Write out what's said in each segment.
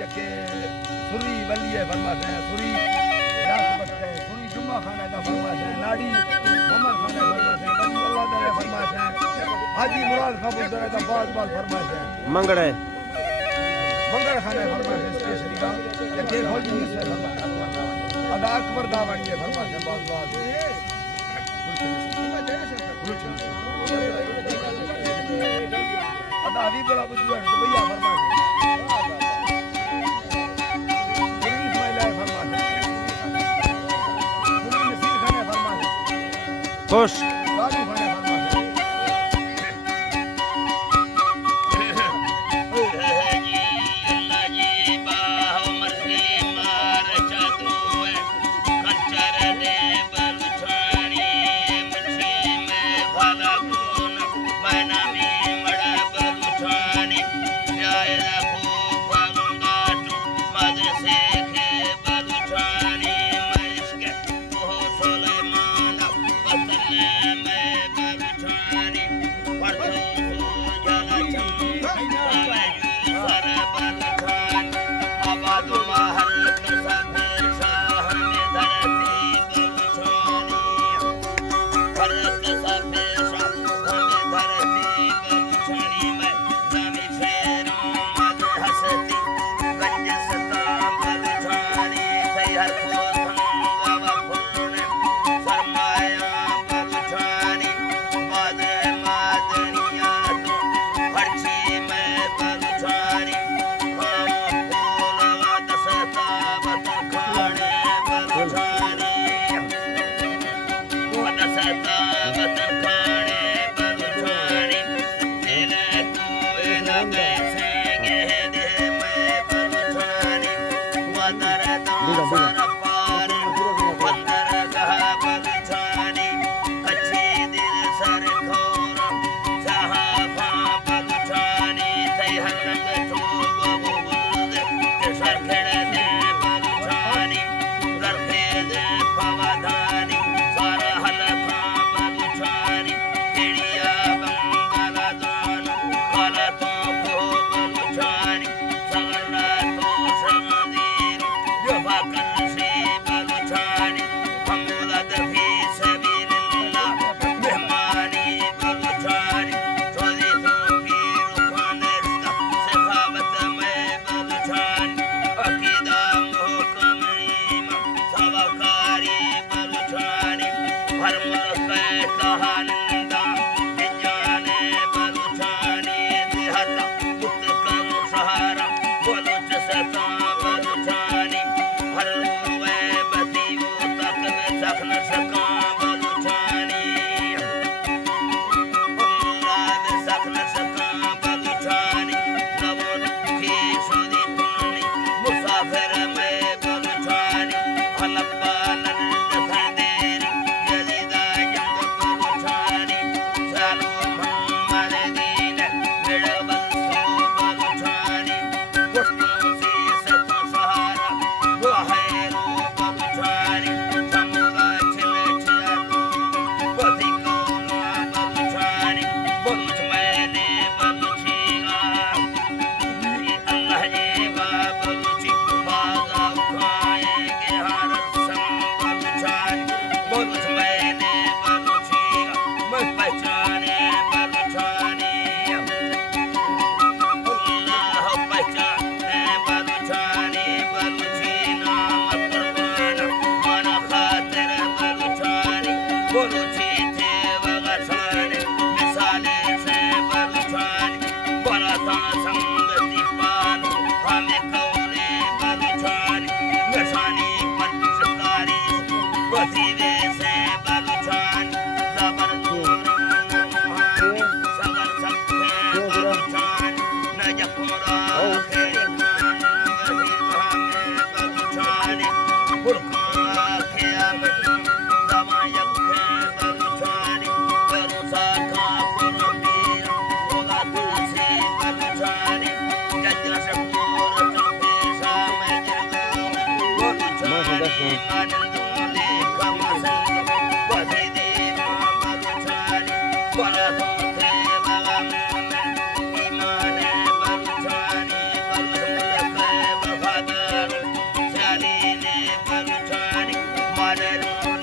यके सुरी वली है फरमाते हैं सुरी याद बचते हैं सुरी जुम्मा खाने का फरमाते हैं नाड़ी मोहम्मद खाने फरमाते हैं बड़ी अल्लाह ताला फरमाते हैं हाजी मुराद कबूल करे का बात फरमाते हैं मंगड़े मंगल खाने फरमाते हैं स्पेशली का यके फौजी से फरमाते हैं अदा अकबर दावड़ी है फरमाते हैं बात अदा अभी बड़ा बुजुर्ग है तो भैया फरमाते हैं खुश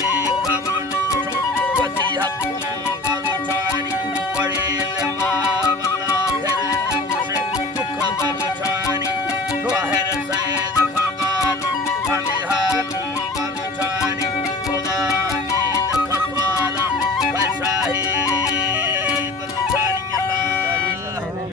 है